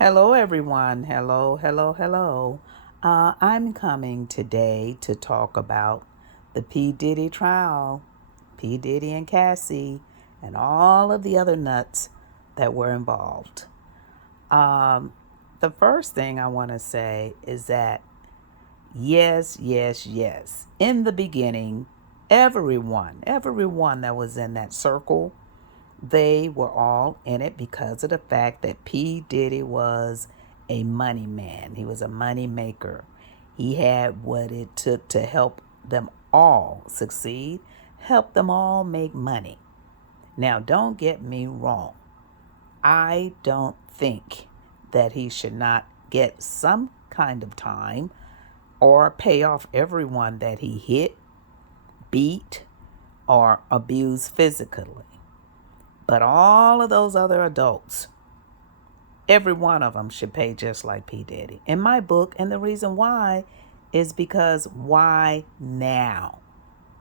Hello, everyone. Hello, hello, hello. I'm coming today to talk about the P. Diddy trial, P. Diddy and Cassie, and all of the other nuts that were involved. Um, the first thing I want to say is that yes, yes, yes. In the beginning, everyone that was in that circle, they were all in it because of the fact that P. Diddy was a money man. He was a money maker. He had what it took to help them all succeed, help them all make money. Now, don't get me wrong. I don't think that he should not get some kind of time or pay off everyone that he hit, beat, or abused physically. But all of those other adults, every one of them should pay just like P. Diddy. In my book, and the reason why is because why now?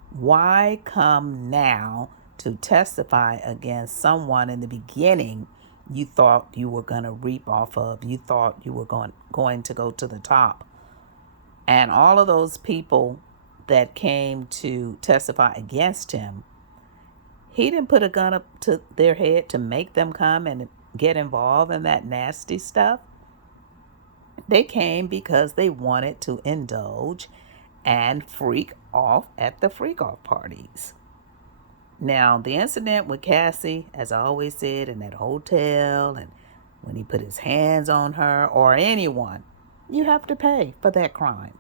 Why come now to testify against someone in the beginning you thought you were going to reap off of? You thought you were going to go to the top. And all of those people that came to testify against him, he didn't put a gun up to their head to make them come and get involved in that nasty stuff. They came because they wanted to indulge and freak off at the freak off parties. Now, the incident with Cassie, as I always said, in that hotel, and when he put his hands on her or anyone, you have to pay for that crime.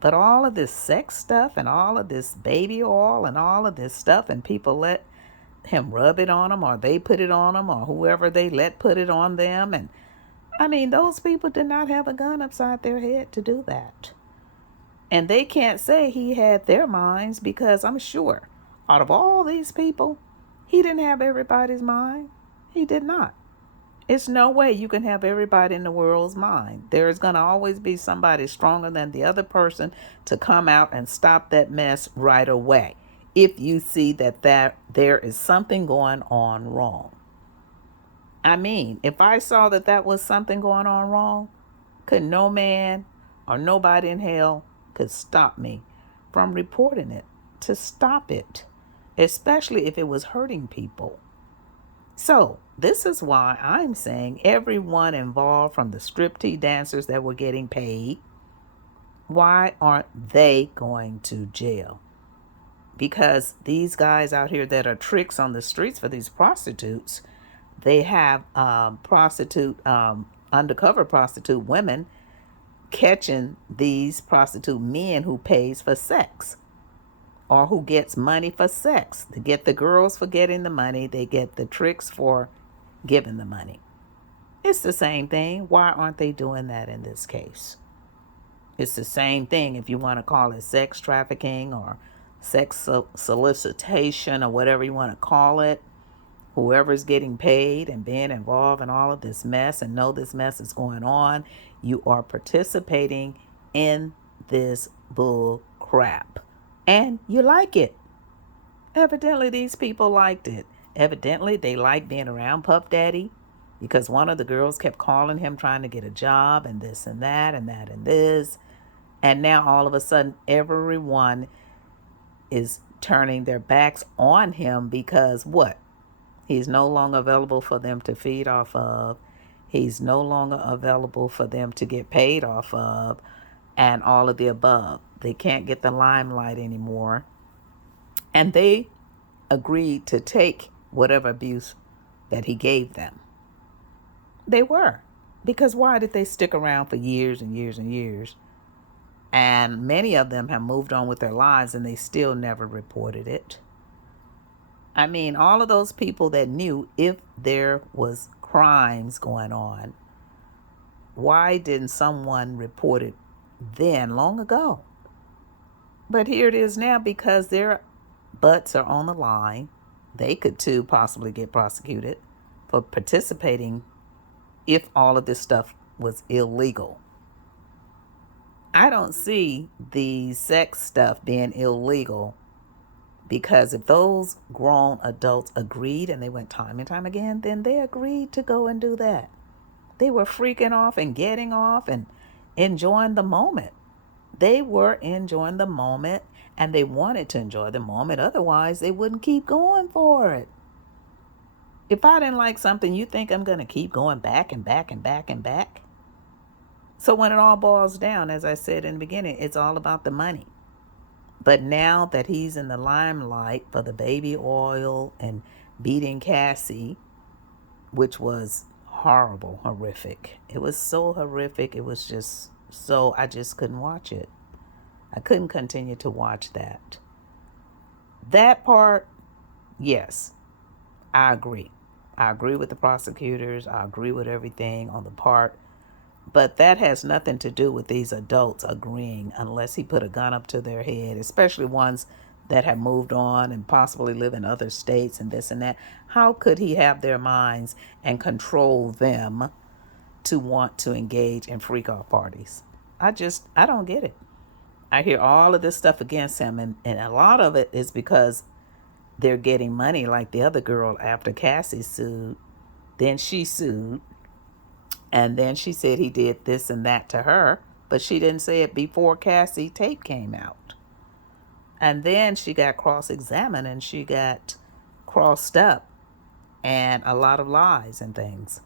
But all of this sex stuff and all of this baby oil and all of this stuff, and people let him rub it on them, or they put it on them, or whoever they let put it on them. And I mean, those people did not have a gun upside their head to do that. And they can't say he had their minds, because I'm sure out of all these people, he didn't have everybody's mind. He did not. It's no way you can have everybody in the world's mind. There is going to always be somebody stronger than the other person to come out and stop that mess right away. If you see that there is something going on wrong. I mean, if I saw that that was something going on wrong, could no man or nobody in hell could stop me from reporting it, to stop it, especially if it was hurting people. So, this is why I'm saying everyone involved, from the striptease dancers that were getting paid, why aren't they going to jail? Because these guys out here that are tricks on the streets for these prostitutes, they have undercover prostitute women catching these prostitute men who pays for sex, or who gets money for sex. They get the girls for getting the money. They get the tricks for giving the money. It's the same thing. Why aren't they doing that in this case? It's the same thing if you want to call it sex trafficking or sex solicitation or whatever you want to call it. Whoever's getting paid and being involved in all of this mess and know this mess is going on, you are participating in this bull crap. And you like it. Evidently, these people liked it. Evidently, they liked being around Puff Daddy, because one of the girls kept calling him trying to get a job and this and that and that and this. And now all of a sudden, everyone is turning their backs on him because what? He's no longer available for them to feed off of. He's no longer available for them to get paid off of, and all of the above. They can't get the limelight anymore. And they agreed to take whatever abuse that he gave them. They were. Because why did they stick around for years and years and years? And many of them have moved on with their lives and they still never reported it. I mean, all of those people that knew if there was crimes going on, why didn't someone report it then, long ago? But here it is now, because their butts are on the line. They could too possibly get prosecuted for participating if all of this stuff was illegal. I don't see the sex stuff being illegal, because if those grown adults agreed and they went time and time again, then they agreed to go and do that. They were freaking off and getting off and enjoying the moment. They were enjoying the moment, and they wanted to enjoy the moment. Otherwise, they wouldn't keep going for it. If I didn't like something, you think I'm going to keep going back and back and back and back? So when it all boils down, as I said in the beginning, it's all about the money. But now that he's in the limelight for the baby oil and beating Cassie, which was horrible, horrific. It was so horrific. It was just so, I just couldn't watch it. I couldn't continue to watch that. That part, yes, I agree. I agree with the prosecutors. I agree with everything on the part. But that has nothing to do with these adults agreeing unless he put a gun up to their head, especially ones that have moved on and possibly live in other states and this and that. How could he have their minds and control them to want to engage in freak off parties? I don't get it. I hear all of this stuff against him, and a lot of it is because they're getting money, like the other girl after Cassie sued. Then she sued, and then she said he did this and that to her, but she didn't say it before Cassie tape came out. And then she got cross-examined and she got crossed up and a lot of lies and things.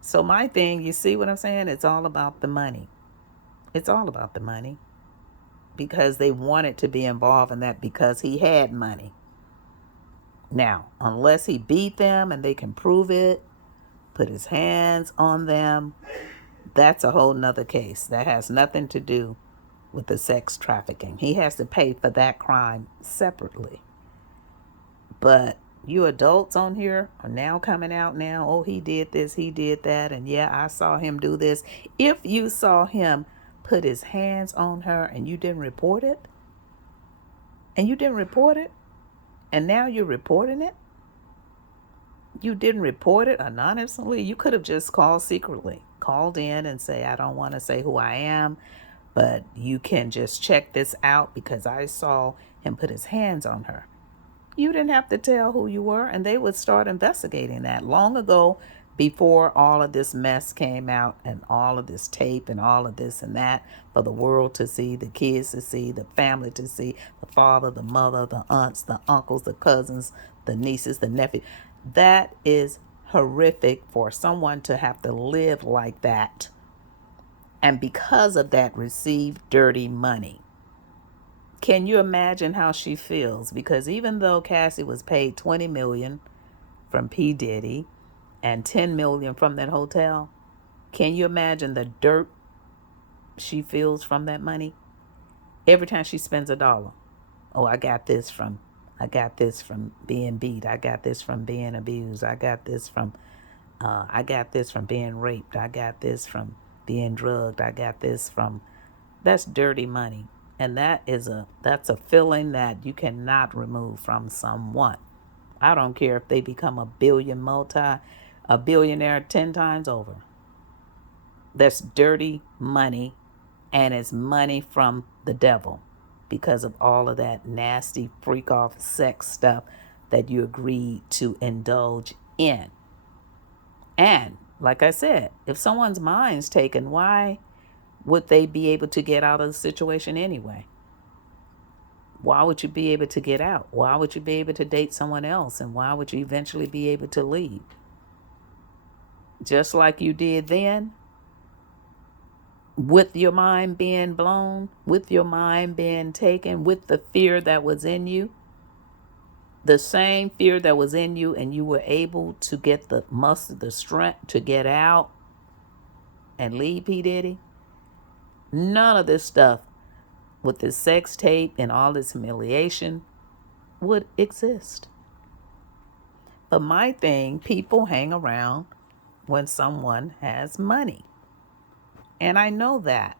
So my thing, you see what I'm saying? It's all about the money. It's all about the money because they wanted to be involved in that because he had money. Now, unless he beat them and they can prove it, put his hands on them, that's a whole nother case. That has nothing to do with the sex trafficking. He has to pay for that crime separately. But you adults on here are now coming out now, oh, he did this, he did that, and yeah, I saw him do this. If you saw him put his hands on her and you didn't report it, and now you're reporting it, you didn't report it anonymously. You could have just called secretly, called in and say, I don't want to say who I am, but you can just check this out because I saw him put his hands on her. You didn't have to tell who you were, and they would start investigating that long ago before all of this mess came out and all of this tape and all of this and that for the world to see, the kids to see, the family to see, the father, the mother, the aunts, the uncles, the cousins, the nieces, the nephews. That is horrific for someone to have to live like that and because of that receive dirty money. Can you imagine how she feels? Because even though Cassie was paid $20 million from P. Diddy and $10 million from that hotel, can you imagine the dirt she feels from that money? Every time she spends a dollar, oh, I got this from being beat. I got this from being abused. I got this from being raped. I got this from being drugged. I got this from, that's dirty money. And that's a feeling that you cannot remove from someone. I don't care if they become a billionaire 10 times over. That's dirty money, and it's money from the devil because of all of that nasty freak off sex stuff that you agreed to indulge in. And like I said, if someone's mind's taken, why would they be able to get out of the situation anyway? Why would you be able to get out? Why would you be able to date someone else? And why would you eventually be able to leave? Just like you did then, with your mind being blown, with your mind being taken, with the fear that was in you, the same fear that was in you, and you were able to get the muster, the strength to get out and leave P. Diddy. None of this stuff with this sex tape and all this humiliation would exist. But my thing, people hang around when someone has money. And I know that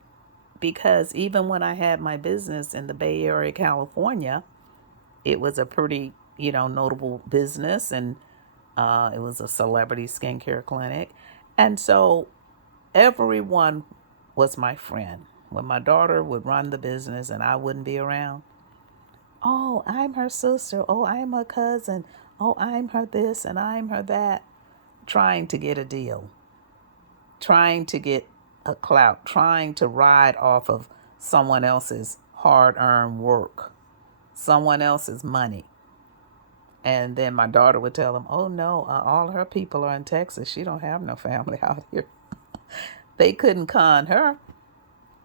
because even when I had my business in the Bay Area, California, it was a pretty, notable business, and it was a celebrity skincare clinic. And so everyone was my friend. When my daughter would run the business and I wouldn't be around, oh, I'm her sister. Oh, I'm her cousin. Oh, I'm her this and I'm her that, trying to get a deal. trying to get a clout, trying to ride off of someone else's hard-earned work, someone else's money. And then my daughter would tell them, oh no, all her people are in Texas. She don't have no family out here. They couldn't con her.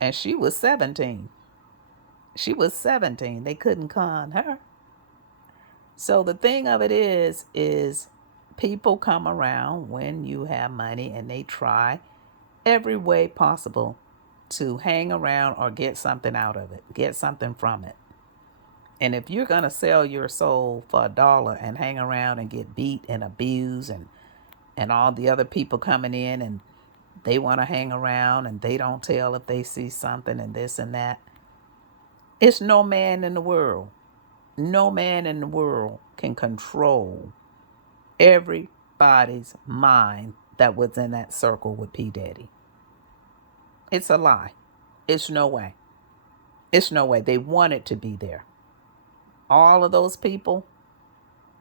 And she was 17. She was 17. They couldn't con her. So the thing of it is people come around when you have money and they try every way possible to hang around or get something out of it, get something from it. And if you're going to sell your soul for $1 and hang around and get beat and abused and all the other people coming in and they want to hang around and they don't tell if they see something and this and that, it's no man in the world. No man in the world can control everybody's mind that was in that circle with P. Diddy. It's a lie. It's no way. It's no way. They wanted to be there. All of those people,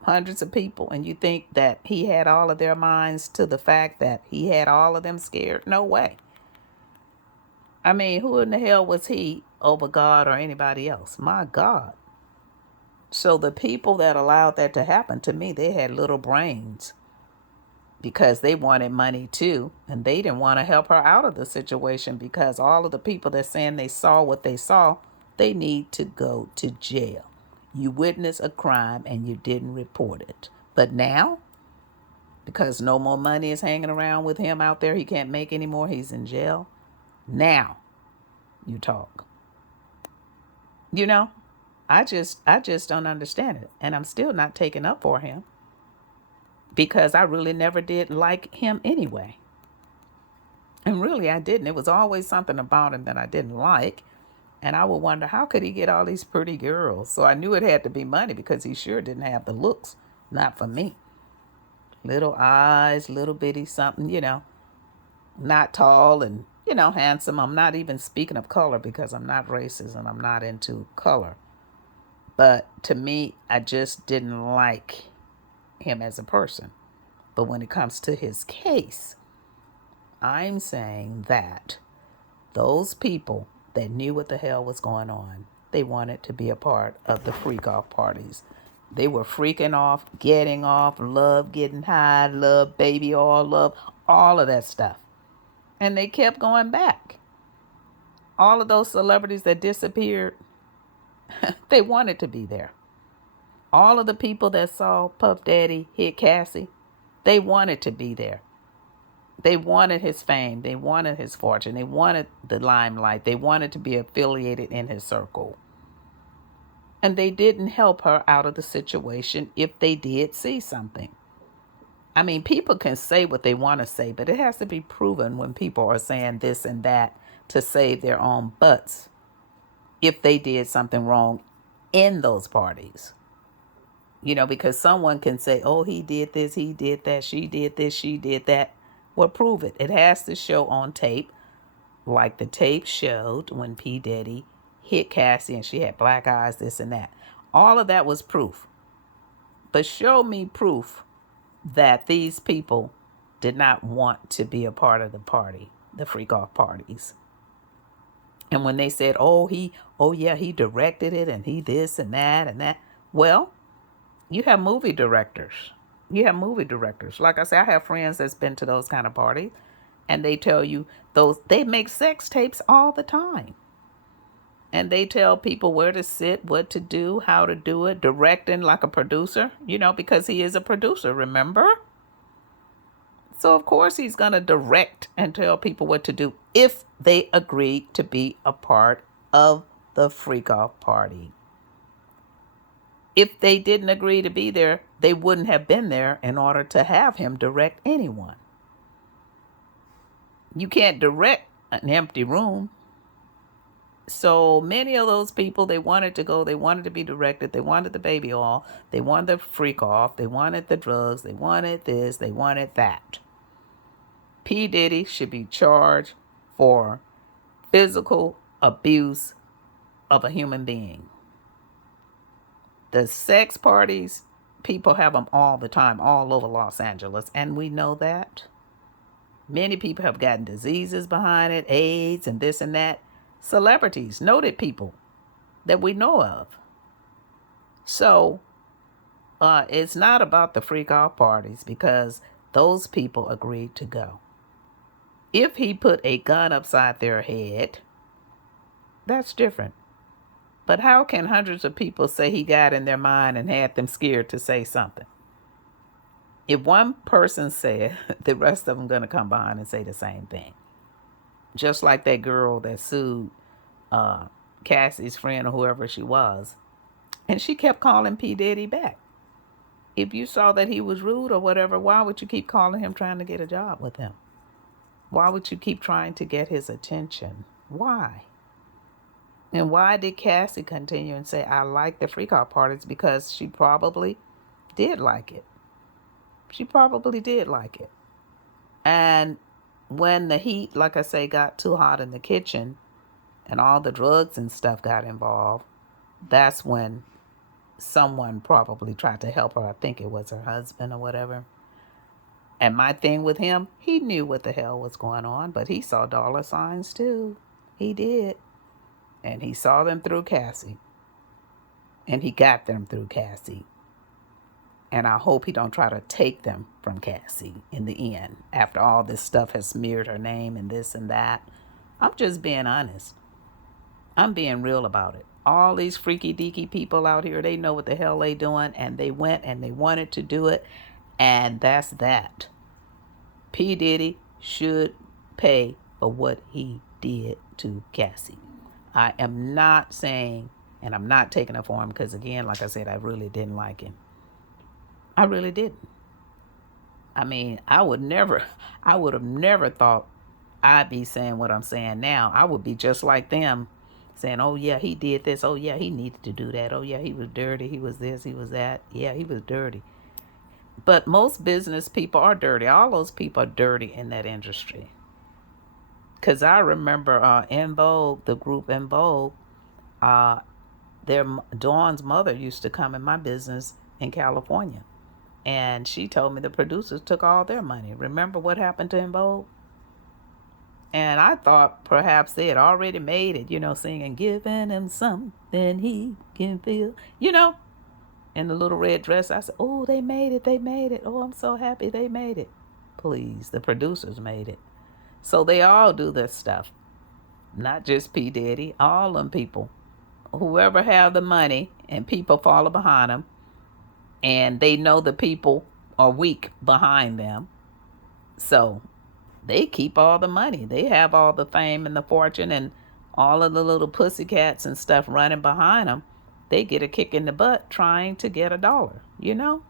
hundreds of people, and you think that he had all of their minds to the fact that he had all of them scared? No way. I mean, who in the hell was he over God or anybody else? My God. So the people that allowed that to happen, to me, they had little brains because they wanted money too. And they didn't want to help her out of the situation because all of the people that saying they saw what they saw, they need to go to jail. You witnessed a crime and you didn't report it. But now, because no more money is hanging around with him out there, he can't make any more, he's in jail. Now you talk. You know, I just don't understand it. And I'm still not taking up for him because I really never did like him anyway. And really, I didn't. It was always something about him that I didn't like. And I would wonder, how could he get all these pretty girls? So I knew it had to be money because he sure didn't have the looks. Not for me. Little eyes, little bitty something, not tall and, handsome. I'm not even speaking of color because I'm not racist and I'm not into color. But to me, I just didn't like him as a person. But when it comes to his case, I'm saying that those people that knew what the hell was going on, they wanted to be a part of the freak off parties. They were freaking off, getting off, love getting high, love baby oil, love all of that stuff. And they kept going back. All of those celebrities that disappeared, they wanted to be there. All of the people that saw Puff Daddy hit Cassie, they wanted to be there. They wanted his fame. They wanted his fortune. They wanted the limelight. They wanted to be affiliated in his circle. And they didn't help her out of the situation if they did see something. I mean, people can say what they want to say, but it has to be proven when people are saying this and that to save their own butts if they did something wrong in those parties. Because someone can say, oh, he did this, he did that, she did this, she did that. Well, prove it. It has to show on tape, like the tape showed when P. Diddy hit Cassie and she had black eyes, this and that. All of that was proof. But show me proof that these people did not want to be a part of the party, the freak off parties. And when they said, he directed it and he this and that and that. Well, you have movie directors. Like I say, I have friends that's been to those kind of parties, and they tell you they make sex tapes all the time. And they tell people where to sit, what to do, how to do it, directing like a producer, because he is a producer, remember? So of course he's going to direct and tell people what to do if they agree to be a part of the freak off party. If they didn't agree to be there, they wouldn't have been there in order to have him direct anyone. You can't direct an empty room. So many of those people, they wanted to go, they wanted to be directed, they wanted the baby oil, they wanted the freak off, they wanted the drugs, they wanted this, they wanted that. P. Diddy should be charged for physical abuse of a human being. The sex parties, people have them all the time, all over Los Angeles. And we know that. Many people have gotten diseases behind it, AIDS and this and that. Celebrities, noted people that we know of. So it's not about the freak off parties because those people agreed to go. If he put a gun upside their head, that's different. But how can hundreds of people say he got in their mind and had them scared to say something? If one person said, the rest of them going to come behind and say the same thing. Just like that girl that sued Cassie's friend or whoever she was. And she kept calling P. Diddy back. If you saw that he was rude or whatever, why would you keep calling him trying to get a job with him? Why would you keep trying to get his attention? Why? And why did Cassie continue and say, I like the freak out parties? Because she probably did like it. She probably did like it. And when the heat, like I say, got too hot in the kitchen and all the drugs and stuff got involved, that's when someone probably tried to help her. I think it was her husband or whatever. And my thing with him, he knew what the hell was going on, but he saw dollar signs too. He did. And he saw them through Cassie. And he got them through Cassie. And I hope he don't try to take them from Cassie in the end. After all this stuff has smeared her name and this and that. I'm just being honest. I'm being real about it. All these freaky deaky people out here, they know what the hell they doing. And they went and they wanted to do it. And that's that. P. Diddy should pay for what he did to Cassie. I am not saying, and I'm not taking it for him because, again, like I said, I really didn't like him. I really didn't. I mean, I would have never thought I'd be saying what I'm saying now. I would be just like them saying, oh, yeah, he did this. Oh, yeah, he needed to do that. Oh, yeah, he was dirty. He was this. He was that. Yeah, he was dirty. But most business people are dirty. All those people are dirty in that industry. Because I remember En Vogue, the group En Vogue, Dawn's mother used to come in my business in California. And she told me the producers took all their money. Remember what happened to En Vogue? And I thought perhaps they had already made it, singing, giving him something he can feel, in the little red dress. I said, oh, they made it. Oh, I'm so happy they made it. Please, the producers made it. So they all do this stuff. Not just P. Diddy, all them people. Whoever have the money and people follow behind them and they know the people are weak behind them. So they keep all the money. They have all the fame and the fortune and all of the little pussycats and stuff running behind them. They get a kick in the butt trying to get $1,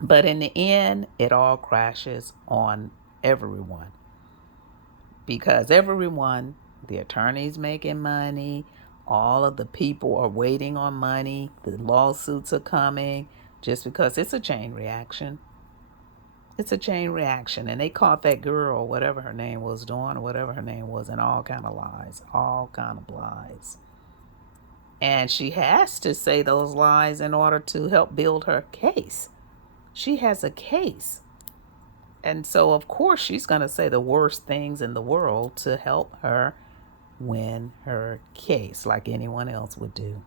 But in the end, it all crashes on everyone. Because everyone, the attorney's making money, all of the people are waiting on money, the lawsuits are coming, just because it's a chain reaction. It's a chain reaction. And they caught that girl, whatever her name was, Dawn, or whatever her name was, in all kind of lies. And she has to say those lies in order to help build her case. She has a case. And so, of course, she's going to say the worst things in the world to help her win her case, like anyone else would do.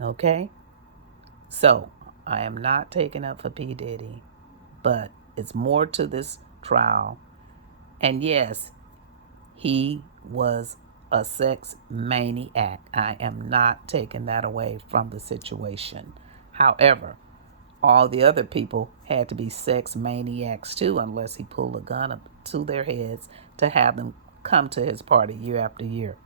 Okay? So, I am not taking up for P. Diddy, but it's more to this trial. And yes, he was a sex maniac. I am not taking that away from the situation. However, all the other people had to be sex maniacs too, unless he pulled a gun up to their heads to have them come to his party year after year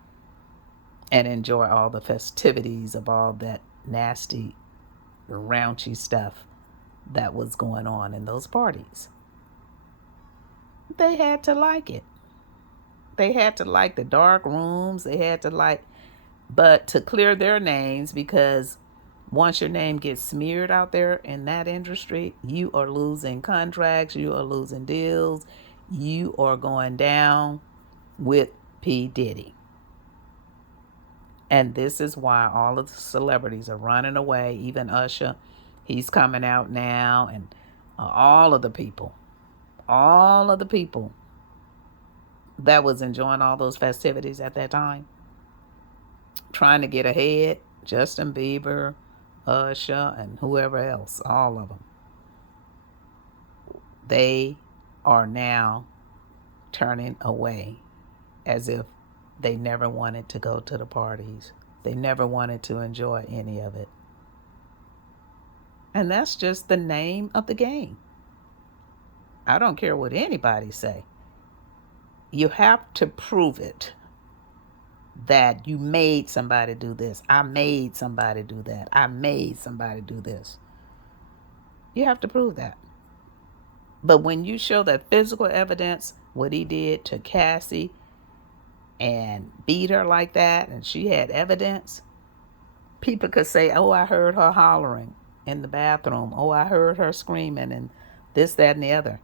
and enjoy all the festivities of all that nasty, raunchy stuff that was going on in those parties. They had to like it. They had to like the dark rooms. They had to but to clear their names, because once your name gets smeared out there in that industry, you are losing contracts, you are losing deals, you are going down with P. Diddy. And this is why all of the celebrities are running away. Even Usher, he's coming out now, and all of the people all of the people that was enjoying all those festivities at that time, trying to get ahead, Justin Bieber, Usher, and whoever else, all of them, they are now turning away as if they never wanted to go to the parties. They never wanted to enjoy any of it. And that's just the name of the game. I don't care what anybody say. You have to prove it that you made somebody do this. I made somebody do that. I made somebody do this. You have to prove that. But when you show that physical evidence, what he did to Cassie and beat her like that, and she had evidence, people could say, oh, I heard her hollering in the bathroom. Oh, I heard her screaming and this, that, and the other.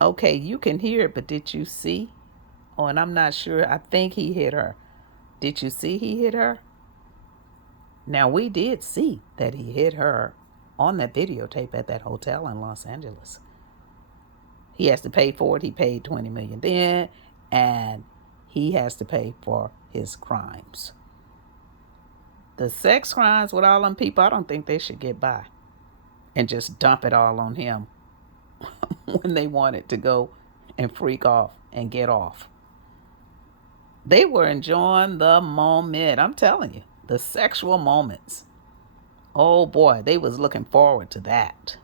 Okay, you can hear it, but did you see? Oh, and I'm not sure. I think he hit her. Did you see he hit her? Now, we did see that he hit her on that videotape at that hotel in Los Angeles. He has to pay for it. He paid $20 million then, and he has to pay for his crimes. The sex crimes with all them people, I don't think they should get by and just dump it all on him when they wanted to go and freak off and get off. They were enjoying the moment. I'm telling you, the sexual moments. Oh boy, they was looking forward to that.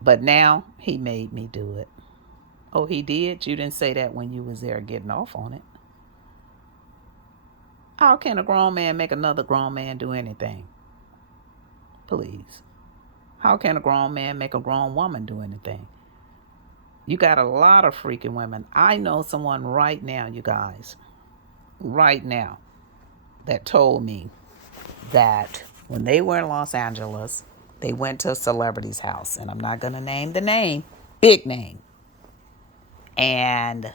But now he made me do it. Oh, he did? You didn't say that when you was there getting off on it. How can a grown man make another grown man do anything? Please. How can a grown man make a grown woman do anything? You got a lot of freaking women. I know someone right now, you guys, right now, that told me that when they were in Los Angeles, they went to a celebrity's house. And I'm not going to name the name, big name. And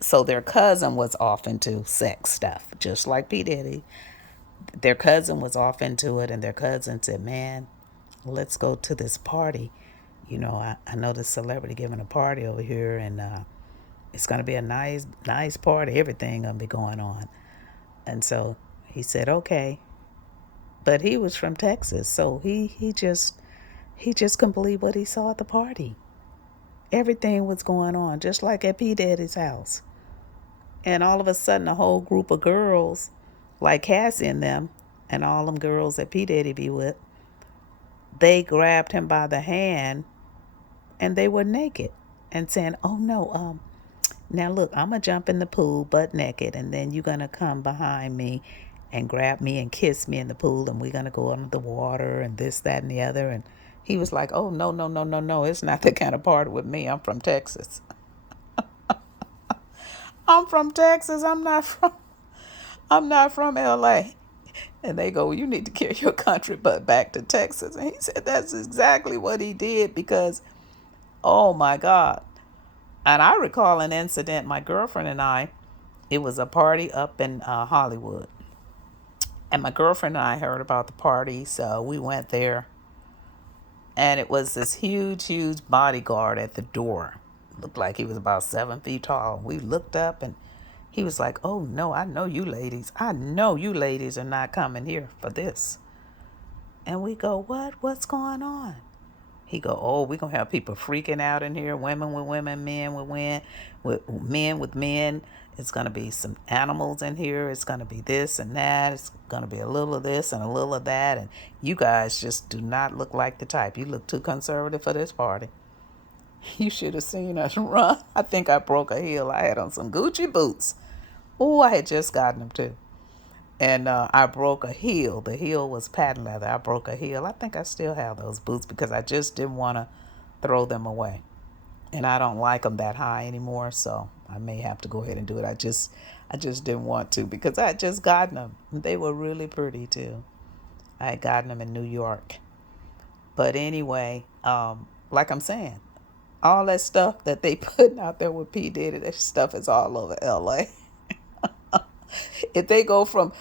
so their cousin was off into sex stuff, just like P. Diddy. Their cousin was off into it, and their cousin said, man, let's go to this party. You know, I know this celebrity giving a party over here, and it's going to be a nice party. Everything going to be going on. And so he said, okay. But he was from Texas, so he just couldn't believe what he saw at the party. Everything was going on, just like at P. Diddy's house. And all of a sudden, a whole group of girls, like Cassie and them, and all them girls that P. Diddy be with, they grabbed him by the hand, and they were naked, and saying, oh no, now look, I'm going to jump in the pool butt naked, and then you're going to come behind me and grab me and kiss me in the pool, and we're going to go under the water and this, that, and the other. And he was like, oh, no, no, no, no, no. It's not that kind of party with me. I'm from Texas. I'm from Texas. I'm not from LA. And they go, well, you need to carry your country butt back to Texas. And he said that's exactly what he did because, oh my God. And I recall an incident, my girlfriend and I, it was a party up in Hollywood. And my girlfriend and I heard about the party, so we went there. And it was this huge, huge bodyguard at the door. Looked like he was about 7 feet tall. We looked up and he was like, oh no, I know you ladies. I know you ladies are not coming here for this. And we go, what? What's going on? He go, oh, we're going to have people freaking out in here, women with women, men with men. It's going to be some animals in here. It's going to be this and that. It's going to be a little of this and a little of that. And you guys just do not look like the type. You look too conservative for this party. You should have seen us run. I think I broke a heel. I had on some Gucci boots. Oh, I had just gotten them too. And I broke a heel. The heel was patent leather. I broke a heel. I think I still have those boots because I just didn't want to throw them away. And I don't like them that high anymore, so I may have to go ahead and do it. I just didn't want to because I had just gotten them. They were really pretty too. I had gotten them in New York. But anyway, like I'm saying, all that stuff that they putting out there with P. Diddy, that stuff is all over LA. If they go from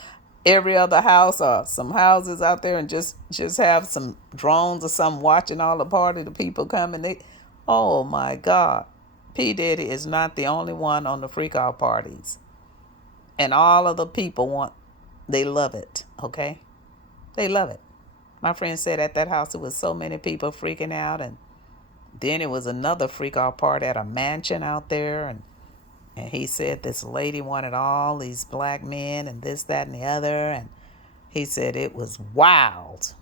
every other house or some houses out there and just have some drones or something watching all the party, the people coming, Oh my God. P. Diddy is not the only one on the freak out parties. And all of the people they love it, okay? They love it. My friend said at that house, there was so many people freaking out. And then it was another freak out party at a mansion out there. And he said this lady wanted all these black men and this, that, and the other. And he said it was wild.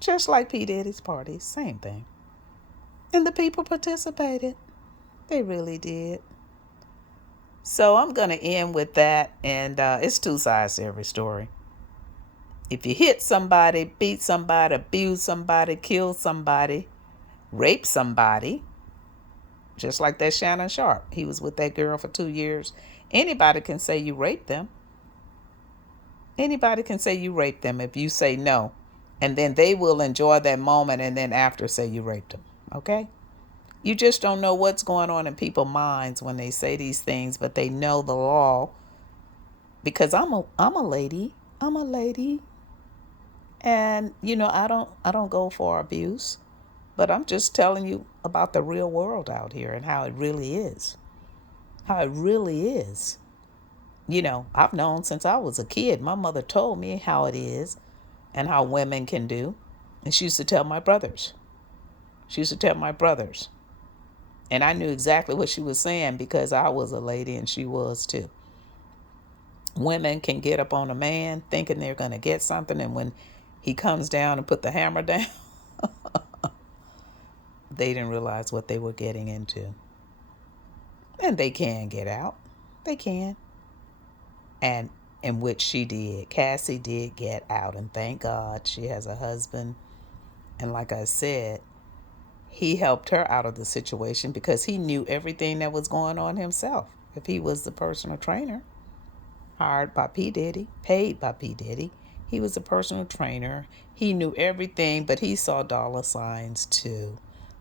Just like P. Diddy's parties, same thing. And the people participated. They really did. So I'm going to end with that. And it's two sides to every story. If you hit somebody, beat somebody, abuse somebody, kill somebody, rape somebody, just like that Shannon Sharp, he was with that girl for 2 years. Anybody can say you raped them. Anybody can say you raped them if you say no. And then they will enjoy that moment and then after say you raped them. Okay? You just don't know what's going on in people's minds when they say these things, but they know the law. Because I'm a lady. I'm a lady. And I don't go for abuse, but I'm just telling you about the real world out here and how it really is. How it really is. I've known since I was a kid. My mother told me how it is and how women can do. And she used to tell my brothers. She used to tell my brothers. And I knew exactly what she was saying because I was a lady and she was too. Women can get up on a man thinking they're going to get something. And when he comes down and put the hammer down, they didn't realize what they were getting into. And they can get out. They can. And in which she did. Cassie did get out. And thank God she has a husband. And like I said, he helped her out of the situation because he knew everything that was going on himself. If he was the personal trainer, hired by P. Diddy, paid by P. Diddy, he was a personal trainer. He knew everything, but he saw dollar signs too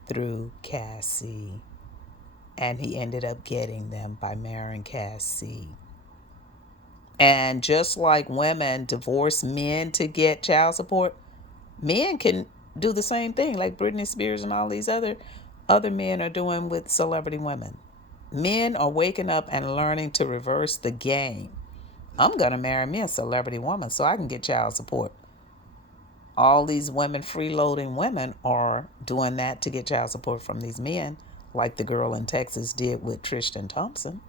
through Cassie. And he ended up getting them by marrying Cassie. And just like women divorce men to get child support, men can do the same thing, like Britney Spears and all these other men are doing with celebrity women. Men are waking up and learning to reverse the game. I'm going to marry me a celebrity woman so I can get child support. All these women, freeloading women, are doing that to get child support from these men, like the girl in Texas did with Tristan Thompson.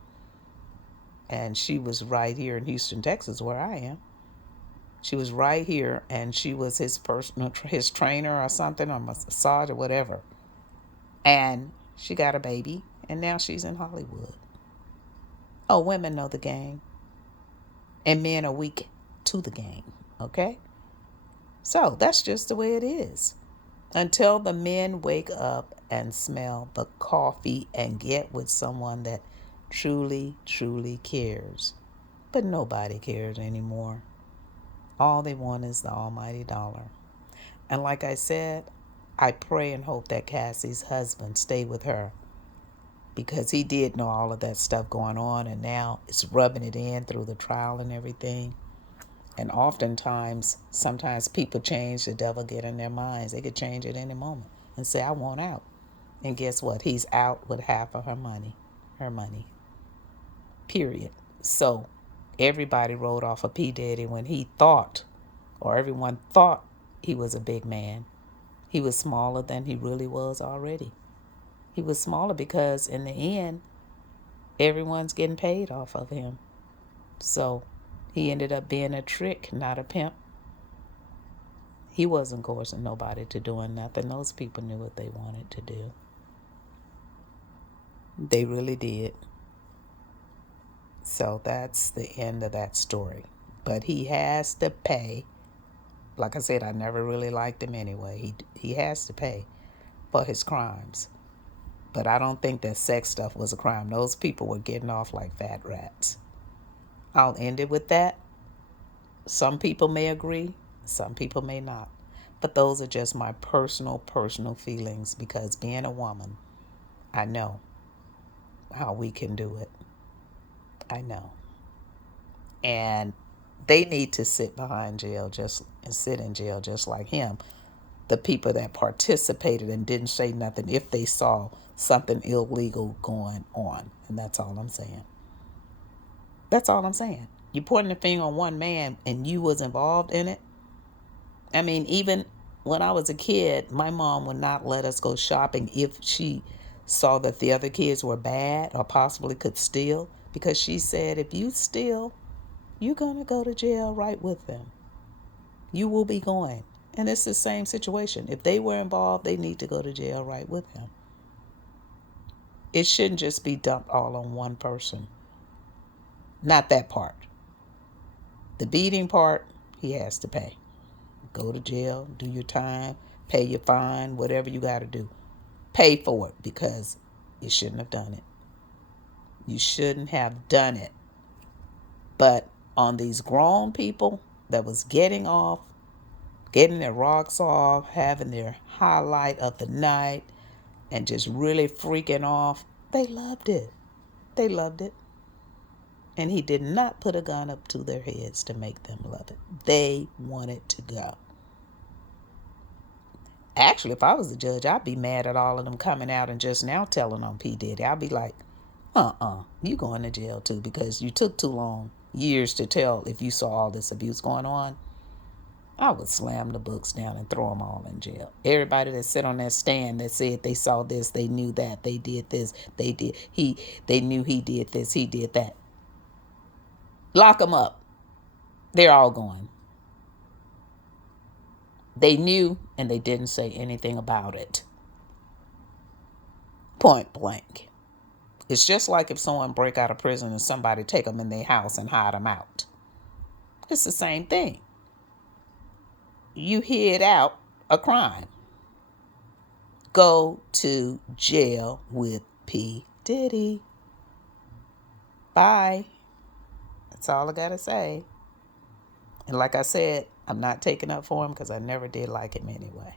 And she was right here in Houston, Texas, where I am. She was right here, and she was his trainer or something, or massage or whatever. And she got a baby, and now she's in Hollywood. Oh, women know the game. And men are weak to the game, okay? So that's just the way it is. Until the men wake up and smell the coffee and get with someone that truly, truly cares. But nobody cares anymore. All they want is the almighty dollar. And like I said, I pray and hope that Cassie's husband stay with her because he did know all of that stuff going on and now it's rubbing it in through the trial and everything. And oftentimes, sometimes people change, the devil get in their minds. They could change at any moment and say, I want out. And guess what? He's out with half of her money. Period. So everybody wrote off of P. Diddy when he thought, or everyone thought he was a big man. He was smaller than he really was already. He was smaller because in the end, everyone's getting paid off of him. So he ended up being a trick, not a pimp. He wasn't coercing nobody to doing nothing. Those people knew what they wanted to do. They really did. So that's the end of that story. But he has to pay. Like I said, I never really liked him anyway. He has to pay for his crimes. But I don't think that sex stuff was a crime. Those people were getting off like fat rats. I'll end it with that. Some people may agree. Some people may not. But those are just my personal feelings because being a woman, I know how we can do it. I know. And they need to sit in jail just like him. the people that participated and didn't say nothing if they saw something illegal going on. And that's all I'm saying. That's all I'm saying. You pointing the finger on one man and you was involved in it. I mean, even when I was a kid, my mom would not let us go shopping if she saw that the other kids were bad or possibly could steal, because she said, if you steal, you're going to go to jail right with them. You will be going. And it's the same situation. If they were involved, they need to go to jail right with them. It shouldn't just be dumped all on one person. Not that part. The beating part, he has to pay. Go to jail, do your time, pay your fine, whatever you got to do. Pay for it, because you shouldn't have done it. You shouldn't have done it. But on these grown people that was getting off, getting their rocks off, having their highlight of the night, and just really freaking off, they loved it. They loved it. And he did not put a gun up to their heads to make them love it. They wanted to go. Actually, if I was the judge, I'd be mad at all of them coming out and just now telling on P. Diddy. I'd be like, you going to jail too, because you took too long, years to tell if you saw all this abuse going on. I would slam the books down and throw them all in jail. Everybody that sit on that stand that said they saw this, they knew that, they did this, they knew he did this, he did that. Lock them up. They're all going. They knew and they didn't say anything about it. Point blank. It's just like if someone break out of prison and somebody take them in their house and hide them out. It's the same thing. You hid out a crime. Go to jail with P. Diddy. Bye. That's all I gotta say. And like I said, I'm not taking up for him because I never did like him anyway.